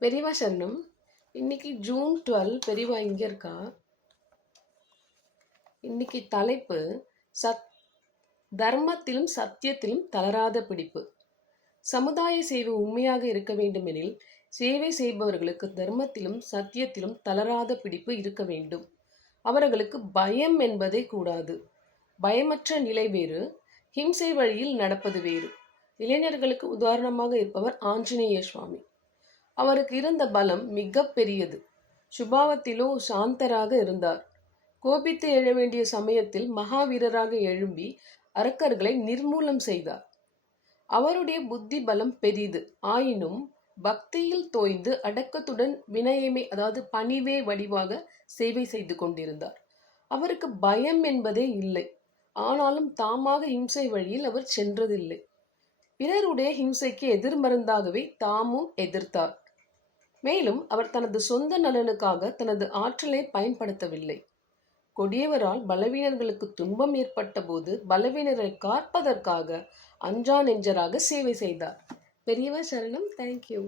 பெரியவா சரணம். இன்னைக்கு ஜூன் டுவெல் பெரியவா இங்கே இருக்கா? இன்னைக்கு தலைப்பு சத் தர்மத்திலும் சத்தியத்திலும் தளராத பிடிப்பு. சமுதாய சேவை உண்மையாக இருக்க வேண்டுமெனில் சேவை செய்பவர்களுக்கு தர்மத்திலும் சத்தியத்திலும் தளராத பிடிப்பு இருக்க வேண்டும். அவர்களுக்கு பயம் என்பதே கூடாது. பயமற்ற நிலை வேறு ஹிம்சை வழியில் நடப்பது வேறு. இளைஞர்களுக்கு உதாரணமாக இருப்பவர் ஆஞ்சநேய சுவாமி. அவருக்கு இருந்த பலம் மிக பெரியது. சுபாவத்திலோ சாந்தராக இருந்தார். கோபித்து எழ வேண்டிய சமயத்தில் மகாவீரராக எழும்பி அரக்கர்களை நிர்மூலம் செய்தார். அவருடைய புத்தி பலம் பெரிது. ஆயினும் பக்தியில் தோய்ந்து அடக்கத்துடன் வினயமே அதாவது பணிவே வடிவாக சேவை செய்து கொண்டிருந்தார். அவருக்கு பயம் என்பதே இல்லை. ஆனாலும் தாமாக ஹிம்சை வழியில் அவர் சென்றதில்லை. பிறருடைய ஹிம்சைக்கு எதிர்மருந்தாகவே தாமும் எதிர்த்தார். மேலும் அவர் தனது சொந்த நலனுக்காக தனது ஆற்றலை பயன்படுத்தவில்லை. கொடியவரால் பலவீனர்களுக்கு துன்பம் ஏற்பட்ட போது பலவீனரை காப்பதற்காக அஞ்சா நெஞ்சராக சேவை செய்தார். பெரியவர் சரணம். தேங்க்யூ